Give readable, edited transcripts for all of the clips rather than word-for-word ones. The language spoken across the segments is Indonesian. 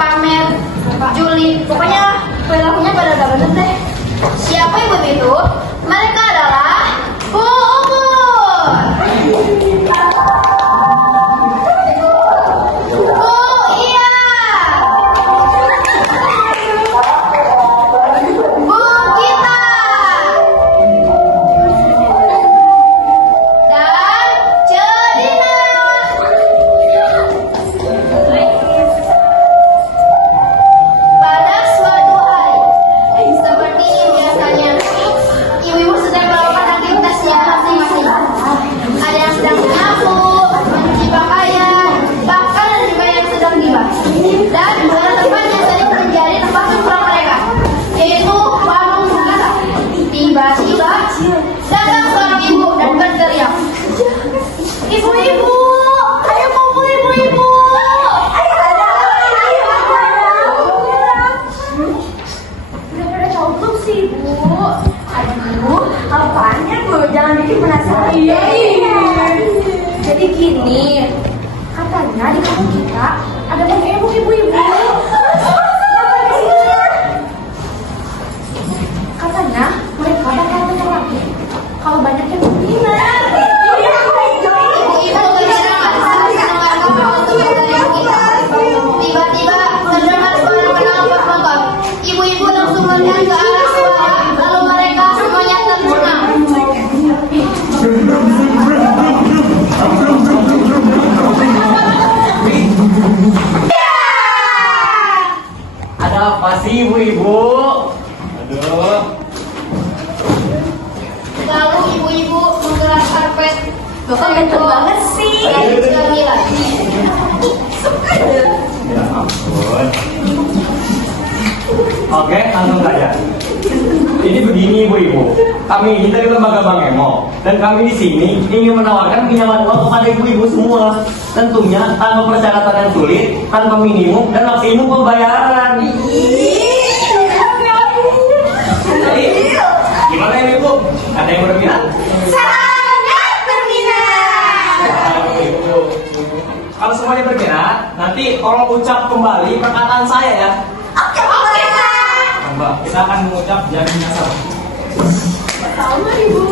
pamer, julid, pokoknya perilakunya pada banget deh. Siapa ibu itu? Mereka adalah Bu Ubur. Bu Iya. Bu Gita. Dan Celina. Pada suatu hari, seperti biasanya, ibu-ibu sedang melakukan aktivitasnya masing-masing. Ada yang sedang menyapu, mencuci pakaian, bahkan ada juga yang sedang tiba. Dan pada tempat yang sering menjadi tempat nongkrong mereka, yaitu warung kita. Tiba-tiba datang seorang ibu dan berteriak, "Ibu-ibu, ayo kumpul ibu-ibu! Udah pada tahu belum sih, Bu? Aduh, apanya, Bu? Jangan bikin penasaran. Iya. Jadi gini, katanya di kampung kita ada banyak ibu-ibu. Katanya mereka bakal bentar lagi. Kalau banyak yang benar. Ibu-ibu bergerak mendengarkan untuk berteriak kita. Tiba-tiba terdengar suara menangkap motor. Ibu-ibu langsung melihat ke arah suara, lalu mereka semuanya tercengang. Ada apa sih ibu-ibu? Aduh. Lalu ibu-ibu menggerak karpet. Bapak ganteng banget sih. Dan Jamila. Ya ampun. Oke, langsung saja. Jadi begini ibu-ibu, kami ini dari lembaga Bank Emo dan kami di sini ingin menawarkan pinjaman uang kepada ibu-ibu semua. Tentunya tanpa persyaratan yang sulit, tanpa minimum dan maksimum pembayaran. Jadi, gimana ya ibu? Ada yang berminat? Sangat berminat. Ibu. Kalau semuanya berminat, nanti tolong ucap kembali perkataan saya ya. Oke, Pak. Mbak, kita akan mengucap janji nasabah. Sama, Ibu.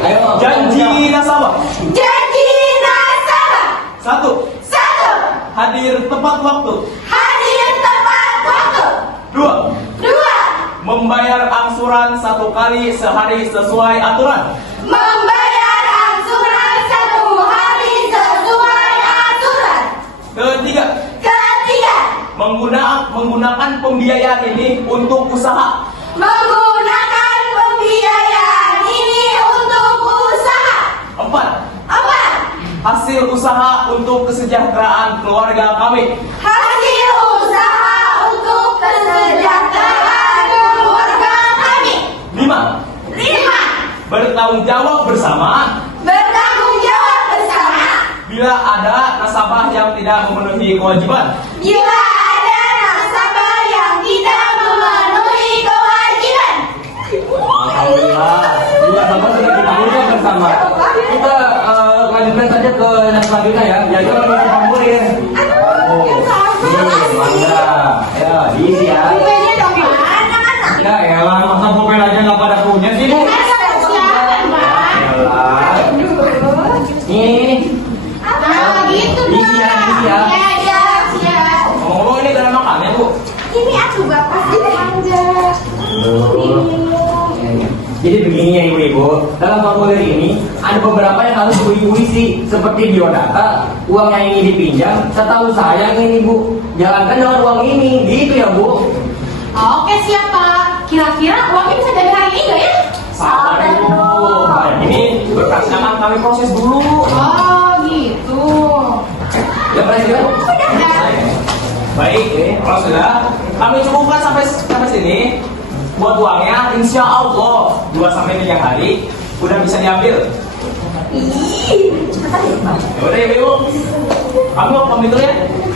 Ayo, janji nasabah. Janji nasabah. Satu, Satu, hadir tepat waktu. hadir tepat waktu. Dua, Dua, membayar angsuran satu kali sehari sesuai aturan. membayar angsuran satu hari sesuai aturan. Ketiga, Ketiga, menggunakan pembiayaan ini untuk usaha. menggunakan pembiayaan ini untuk usaha. Empat, Empat, hasil usaha untuk kesejahteraan keluarga kami. hasil usaha untuk kesejahteraan keluarga kami. Lima, Lima, bertanggung jawab bersama bertanggung jawab bersama bila ada nasabah yang tidak memenuhi kewajiban. bila ada nasabah yang tidak memenuhi kewajiban. Alhamdulillah, juga sama sudah ditanggung bersama. Kita lanjutkan saja ke yang selanjutnya ya. Jadi kalau kita pampurin. Oh, mangga. Ya, diisi ya. Pulpennya dong, Pak. Mana? Ya elah, masa pulpen aja nggak pada punya sih bu? Silakan, Pak. Elah. Ini. Nah, gitu, Pak. Diisi ya, diisi ya. Ya, ya, siap. Oh, ini dalam makannya bu. Ini aku Bapak mangga. Jadi begini ya ibu-ibu, dalam formulir ini ada beberapa yang harus ibu-ibu isi seperti biodata, uang yang ingin dipinjam, serta usaha yang ingin ibu jalankan dengan uang ini, gitu ya bu. Oke, siap, Pak. Kira-kira uangnya bisa dari hari ini nggak ya? Sabar ibu. Nah, ini berkasnya akan kami proses dulu. Oh, gitu. Ya presiden. Baik, kalau sudah kami cukupkan sampai sini. Buat uangnya, insya Allah 2-3 hari udah bisa diambil. Ih, cepetan ya, Pak. Ya udah ibu, kamu pamit dulu ya.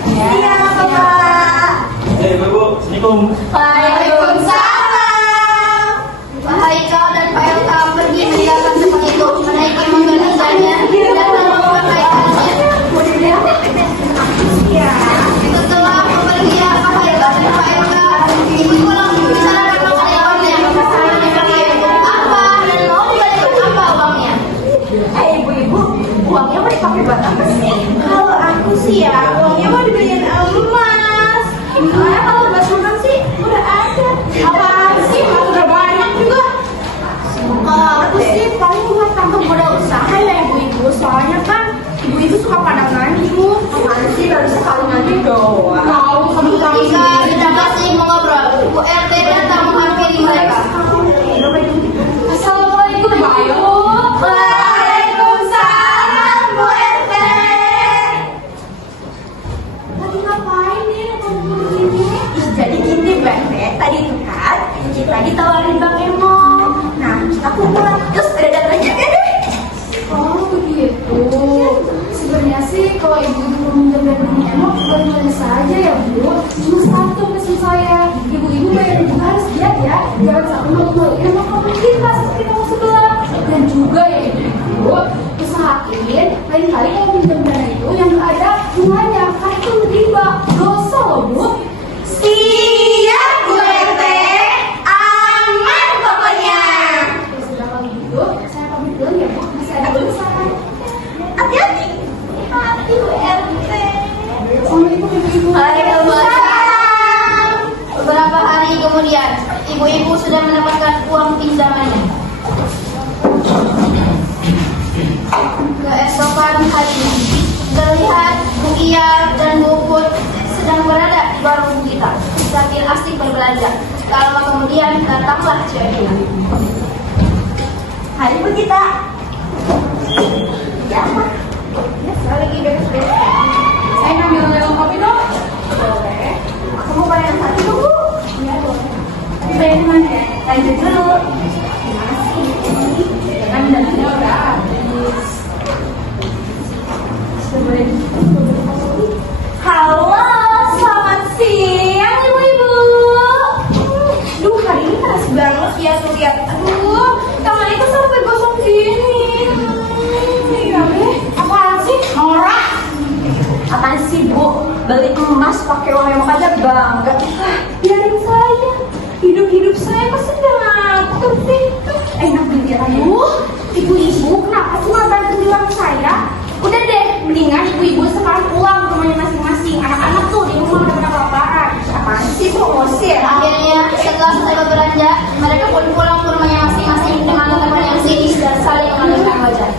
Iya, Bapak. Ya ibu, assalamualaikum. Waalaikumsalam. Pak Haikal dan Pak Elta pergi meninggalkan tempat itu, menaiki mobil nisanya dan memakai tasnya. Iya. Setelah bepergian, Pak kita ditawarin Bang Emo. Nah, aku pulang terus ada datanya kan deh. Oh begitu. Sebenarnya sih kalau ibu-ibu mau minjem dari Bang Emo, boleh saja ya Bu. Cuma satu pesan saya, ibu-ibu bayar ibu harus lihat ya, jangan sampai malu-maluin sama kamu kita seperti kamu sebelah. Dan juga ya ibu, usahain lain kali kalau minjem dana itu yang nggak ada bunganya, karena itu riba, dosa loh Bu. Siap Bu RT, aman pokoknya. Ya sudah kalau gitu, saya pamit dulu ya Bu, masih ada urusan. Hati-hati. Hati Bu RT. Assalamualaikum ibu-ibu. Waalaikumsalam. Beberapa hari kemudian, ibu-ibu sudah mendapatkan uang pinjamannya. Keesokan harinya, terlihat Bu Iya dan Bu Put sedang berada di warung Bu Gita sambil asik berbelanja. Tak lama kemudian datanglah ceweknya. Hari Bu Gita. Ya, Pak. Ya, saya lagi beres-beres. Saya ngambil lewat kopi dong. Boleh. Aku mau bayar yang satu dulu. Iya boleh. Bayar di mana ya? Lanjut dulu. Kan dananya udah habis. Halo, selamat siang ibu-ibu. Duh, hari ini keras banget ya tuh lihat. Aduh, tangan itu sampai gosong gini. Iya deh. Apaan sih? Norak. Apaan sih Bu? Beli emas pakai uang yang aja bangga. Biarin saya. Hidup saya pasti udah ngatur sih. Enak dilihat. Aduh, ibu-ibu kenapa sih nggak bantu bilang saya? Udah deh, mendingan ibu-ibu sekarang pulang ke rumahnya masing-masing. Anak-anak tuh di rumah udah pada kelaparan. Apaan sih promosi ya? Akhirnya setelah selesai berbelanja, mereka pun pulang ke rumahnya masing-masing dengan teman yang sinis dan saling mengalihkan wajah.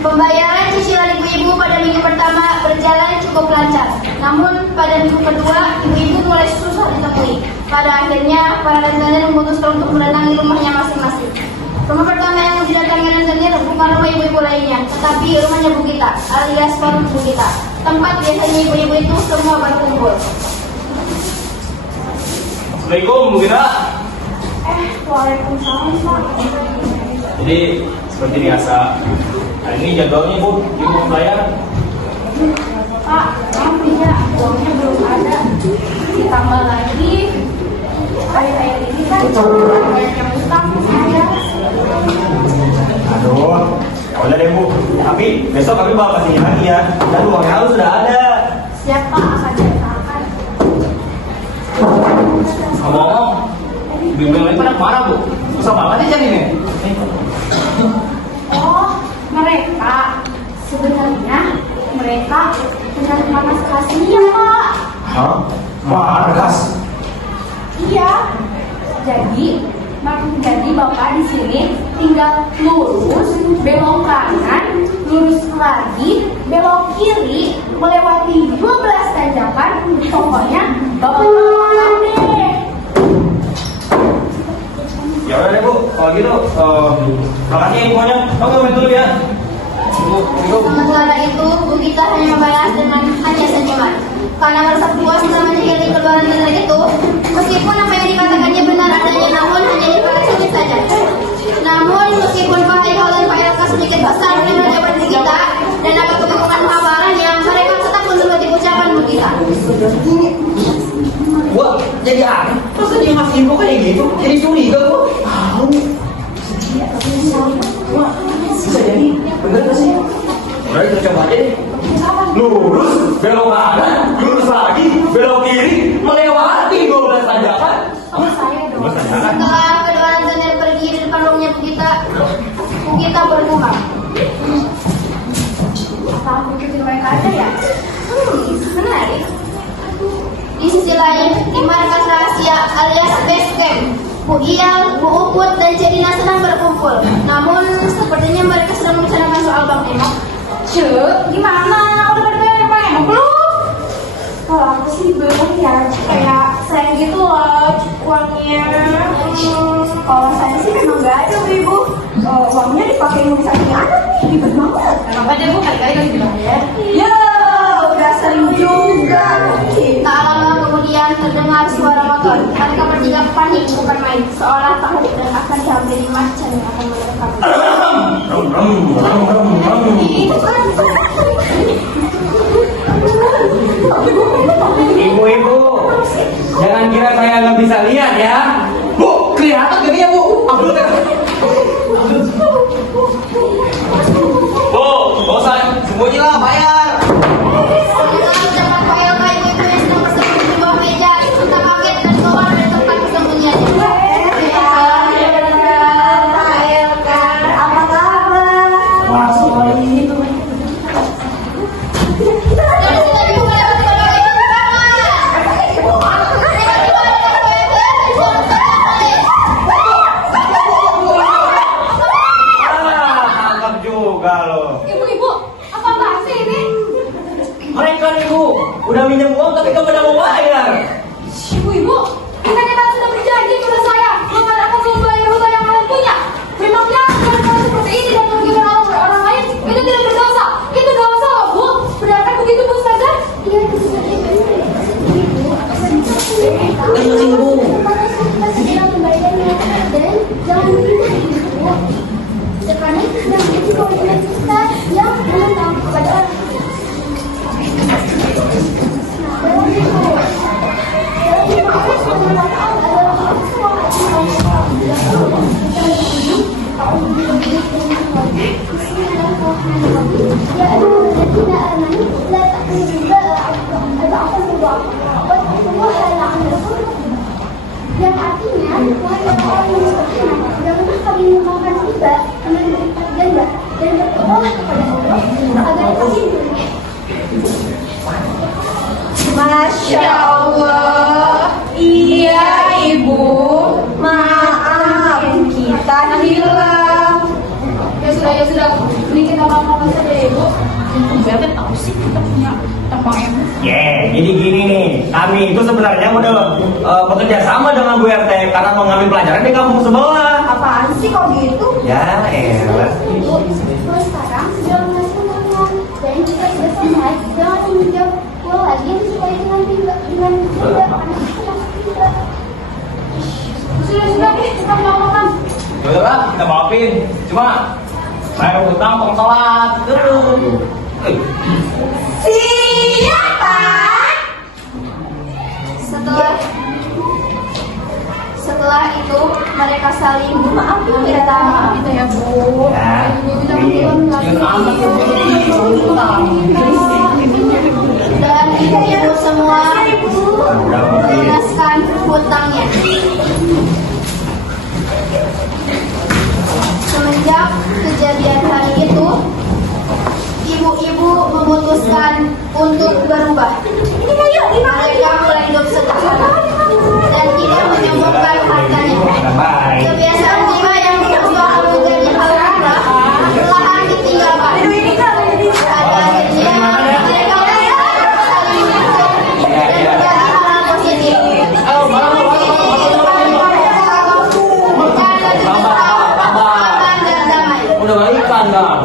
Pembayaran cicilan ibu-ibu pada minggu pertama berjalan cukup lancar. Namun pada minggu kedua, ibu-ibu mulai susah ditemui. Pada akhirnya, para rentenir memutuskan untuk mendatangi rumahnya masing-masing. Rumah pertama yang didatangi rentenir bukan rumah ibu-ibu lainnya, tetapi rumahnya Bu Gita, alias warung Bu Gita. Tempat biasanya ibu-ibu itu semua berkumpul. Assalamualaikum Bu Gita. Waalaikumsalam Pak. Jadi seperti biasa, hari ini jadwalnya Bu, ibu mau bayar. Pak, maaf ya, uangnya belum ada. Ditambah lagi, akhir-akhir ini kan banyak yang utang saya. Aduh, udah deh Bu. Tapi besok kami bakal kesini lagi ya. Dan uangnya harus sudah ada. Siap Pak, akan diusahakan. Ngomong-ngomong, bimbing lain pada kemana Bu? Susah banget ya cari nih. Oh, mereka sebenarnya mereka punya panas kasihnya Pak. Hah? Markas? Iya. Jadi Bapak di sini tinggal lurus, belok kanan, lurus lagi, belok kiri, melewati 12 tanjakan, pokoknya Bapak makan deh. Ya udah deh Bu, kalau gitu, makasih infonya. Oke, pamit dulu ya. Bu, Sementara itu, Bu Gita hanya membalas dengan hanya senyuman. Karena merasa puas sama menyihiri keluaran rentenir itu, meskipun apa yang dikatakannya benar adanya, namun hanya dibalas senyum saja. Namun meskipun Pak Haikal dan Pak Elka sedikit besar mendengar jawaban Bu Gita dan agak kebingungan hafalannya, mereka tetap menuruti ucapan Bu Gita. Wah, jadi aneh. Masa dia ngasih info kayak gitu? Jadi curiga gua. Tahu. Wah, bisa jadi. Bener gak sih? Udah kita coba aja deh. Lurus, belok kanan, lurus lagi, belok kiri, melewati 12 tanjakan. Saya dong. 12 tanjakan. Setelah kedua rentenir pergi di depan rumahnya Bu Gita bergumam. Apa aku ikutin mereka aja ya? Menarik. Di sisi lain, di markas rahasia alias base camp, Bu Iyal, Bu Uput, dan Cerina sedang berkumpul. Namun, sepertinya mereka sedang membicarakan soal Bang Emo. Cuk, gimana? Udah pada bayar Pak Emo belum? Kalau aku sih belum ya, kayak saya gitu loh uangnya. Kalau saya sih memang nggak ada Bu Ibu. Uangnya dipakai imunisasi anak nih, ribet banget. Kenapa aja Bu? Kali-kali kan bilang ya. Ya, udah sering juga. Tak lama kemudian terdengar suara motor. Mereka bertiga panik bukan main, seolah takut dan akan dihampiri macan yang akan menerkam. Ibu-ibu, jangan kira saya nggak bisa lihat ya. Bu, kelihatan gak dia bu? Bu, bosan, sembunyilah bayar. Setelah mendapat file kayu itu yang sedang bersembunyi di bawah meja, kita kaget dan keluar dari tempat persembunyiannya. Apa kabar? Dan kita juga dapat file itu bersama. Tiba-tiba ada file itu yang Tangkap juga loh. Ibu-ibu, apa sih ini? Mereka nih bu, udah minjem uang tapi kamu udah mau bayar. Ibu-ibu, bukannya kan sudah berjanji kepada saya bahwa akan membayar hutang yang kalian punya. Memangnya kalau seperti ini dan merugikan orang lain itu tidak berdosa? Itu dosa loh bu. Benarkah begitu bu Ustazah? Iya, itu sudah dibayar. Kencing bu. Kita segera membayarnya dan jangan dipindah ibu. Sekarang sedang menjadi koordinasi kita yang menentang kepada orang. Yang artinya, wahai orang yang beriman, janganlah kami memakan riba, memberi ganda, dan berdoa kepada Allah agar kami Masya Allah. Iya ibu. Maaf kita hilang. Ya sudah. Ini kita makan saja ya ibu. Bebek tahu sih kita punya tampang Jadi gini nih, kami itu sebenarnya udah bekerja sama dengan Bu RT karena mengambil pelajaran di kampung sebelah. Apaan sih kok gitu? Ya elah. Ibu, sekarang segera menghasilkan uang dan jika sudah selesai, jangan meminjam uang lagi sesuai dengan riba karena kita riba. Sudah kita makan. Yaudah lah, kita maafin. Cuma saya utang tong sholat terus. Siapa? Setelah itu mereka saling Maaf ya minta maaf gitu ya bu. Ya, dan ibu semua melunaskan hutangnya. Semenjak kejadian hari itu, ibu-ibu memutuskan untuk berubah. Mereka mulai hidup sederhana dan tidak menyombongkan hartanya. Bye. Kebiasaan jiwa yang berubah menjadi hal murah perlahan ditinggalkan. Pada akhirnya mereka saling mendukung dan menjadi hal positif. Bukan lebih besar, aman dan damai. Udah balikan dong.